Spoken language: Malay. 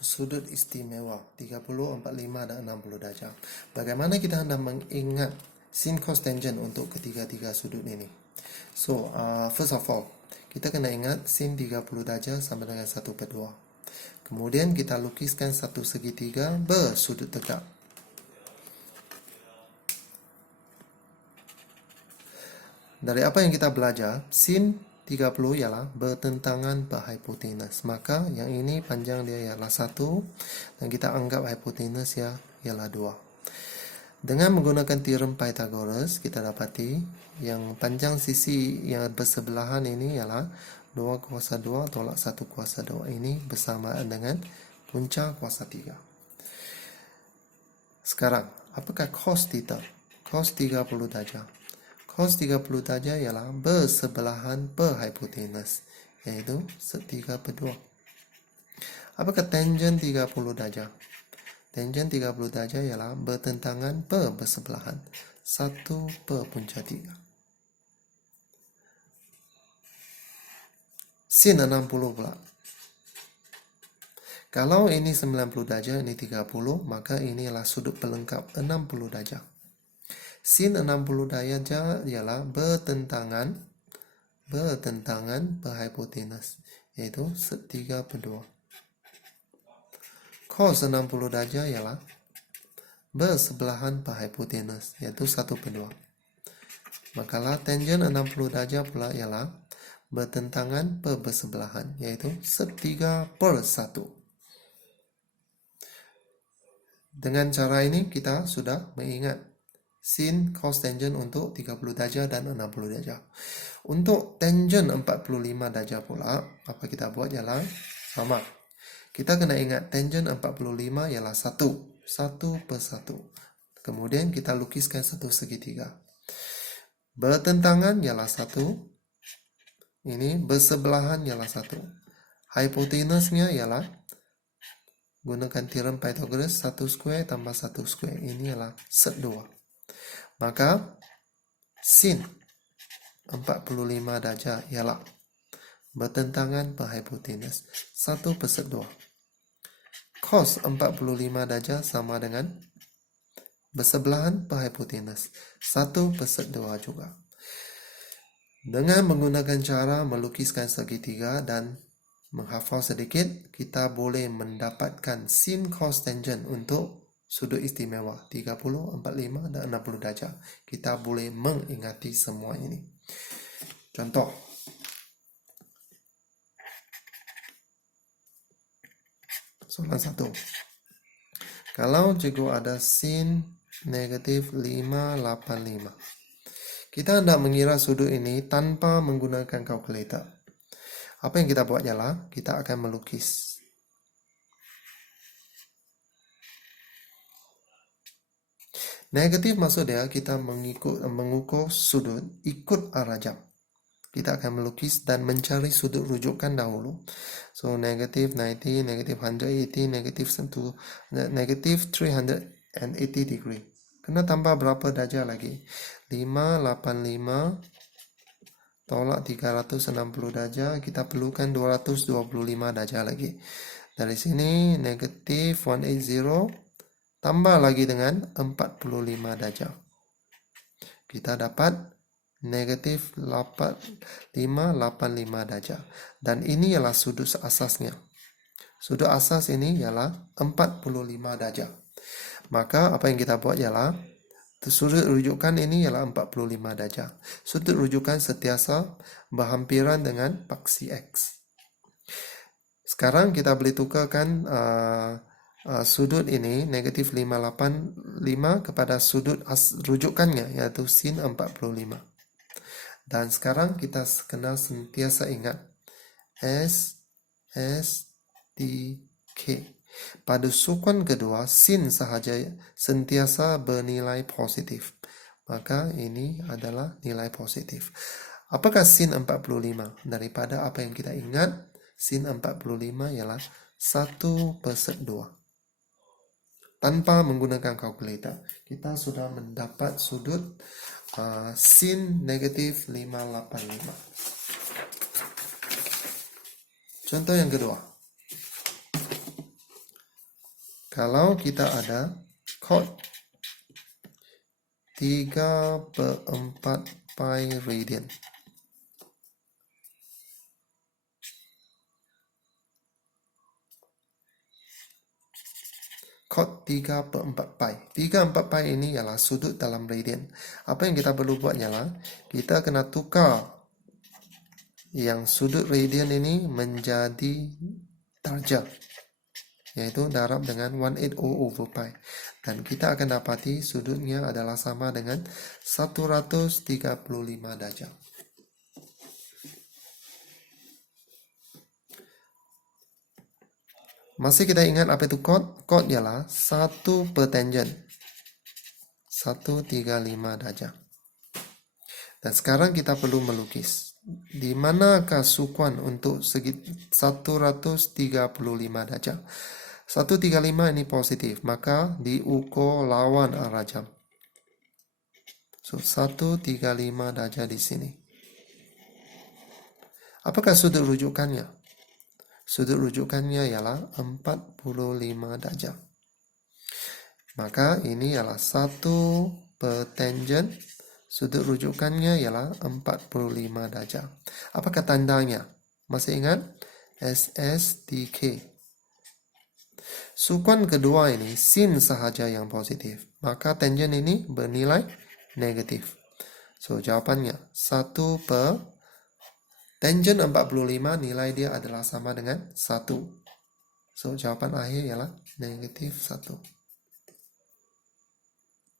sudut istimewa 30, 45 dan 60 darjah. Bagaimana kita hendak mengingat sin cos tangent untuk ketiga-tiga sudut ini? So, first of all, kita kena ingat sin 30 darjah sama dengan 1/2. Kemudian kita lukiskan satu segitiga bersudut tegak. Dari apa yang kita belajar, sin 30 ialah bertentangan berhipotenus. Maka yang ini panjang dia ialah 1 dan kita anggap hipotenus ialah 2. Dengan menggunakan teorem Pythagoras, kita dapati yang panjang sisi yang bersebelahan ini ialah 2 kuasa 2 tolak 1 kuasa 2. Ini bersamaan dengan punca kuasa 3. Sekarang, apakah cos theta? Cos 30 darjah. Cos 30 darjah ialah bersebelahan per hipotenus, iaitu 3/2. Apakah tangent 30 darjah? Tangent 30 darjah ialah bertentangan per bersebelahan, 1 per punca 3. Sin 60 pula. Kalau ini 90 darjah, ini 30, maka ini adalah sudut pelengkap 60 darjah. Sin 60 darjah ialah bertentangan berhipotenus, iaitu 3/2. Cos 60 darjah ialah bersebelahan berhipotenus, iaitu 1/2. Maka tangent 60 darjah pula ialah bertentangan per bersebelahan, iaitu 3/1. Dengan cara ini kita sudah mengingat sin cos tangent untuk 30 darjah dan 60 darjah. Untuk tangent 45 darjah pula, apa kita buat ialah sama. Kita kena ingat tangent 45 ialah 1/1. Kemudian kita lukiskan satu segitiga. Bertentangan ialah 1. Ini bersebelahan ialah 1. Hipotenusnya ialah gunakan teorem Pythagoras 1 square tambah 1 square. Ini ialah 2. Maka sin 45 darjah ialah bertentangan per hipotenus 1/2. Cos 45 darjah sama dengan bersebelahan per hipotenus 1/2 juga. Dengan menggunakan cara melukiskan segitiga dan menghafal sedikit, kita boleh mendapatkan sin cos tangent untuk sudut istimewa 30, 45 dan 60 darjah. Kita boleh mengingati semua ini. Contoh. Soalan 1. Kalau cikgu ada sin negatif 585. Kita hendak mengira sudut ini tanpa menggunakan kalkulator. Apa yang kita buat ialah kita akan melukis. Negatif maksud dia kita mengukur sudut ikut arah jam. Kita akan melukis dan mencari sudut rujukan dahulu. So negatif 90, negatif 180, negatif 380 degree. Kena tambah berapa darjah lagi? 585 tolak 360 darjah. Kita perlukan 225 darjah lagi. Dari sini negatif 180 tambah lagi dengan 45 darjah. Kita dapat negatif 585 darjah. Dan ini ialah sudut asasnya. Sudut asas ini ialah 45 darjah. Maka apa yang kita buat ialah sudut rujukan ini ialah 45 darjah. Sudut rujukan sentiasa berhampiran dengan paksi X. Sekarang kita boleh tukarkan sudut ini negatif 585 kepada sudut rujukannya, yaitu sin 45. Dan sekarang kita kena sentiasa ingat S, T, K. Pada sukuan kedua, sin sahaja sentiasa bernilai positif. Maka ini adalah nilai positif. Apakah sin 45? Daripada apa yang kita ingat, sin 45 ialah 1/2. Tanpa menggunakan kalkulator, kita sudah mendapat sudut sin negatif 585. Contoh yang kedua. Kalau kita ada cot 3/4 pi radian. Cot 3/4 pi. 3/4 pi ini ialah sudut dalam radian. Apa yang kita perlu buat ialah kita kena tukar yang sudut radian ini menjadi darjah, yaitu darab dengan 180 over pi. Dan kita akan dapati sudutnya adalah sama dengan 135 darjah. Masih kita ingat apa itu cot? Cot ialah 1 per tangent. 135 darjah. Dan sekarang kita perlu melukis. Di manakah sukuan untuk segi 135 darjah? 135 ini positif, maka diukur lawan arah jam. So, 135 darjah di sini. Apakah sudut rujukannya? Sudut rujukannya ialah 45 darjah. Maka ini ialah 1 per tangent. Sudut rujukannya ialah 45 darjah. Apakah tandanya? Masih ingat? SSDK. Sukuan kedua ini sin sahaja yang positif. Maka tangent ini bernilai negatif. So, jawapannya 1 per tangent 45 nilai dia adalah sama dengan 1. So, jawapan akhir ialah negatif 1.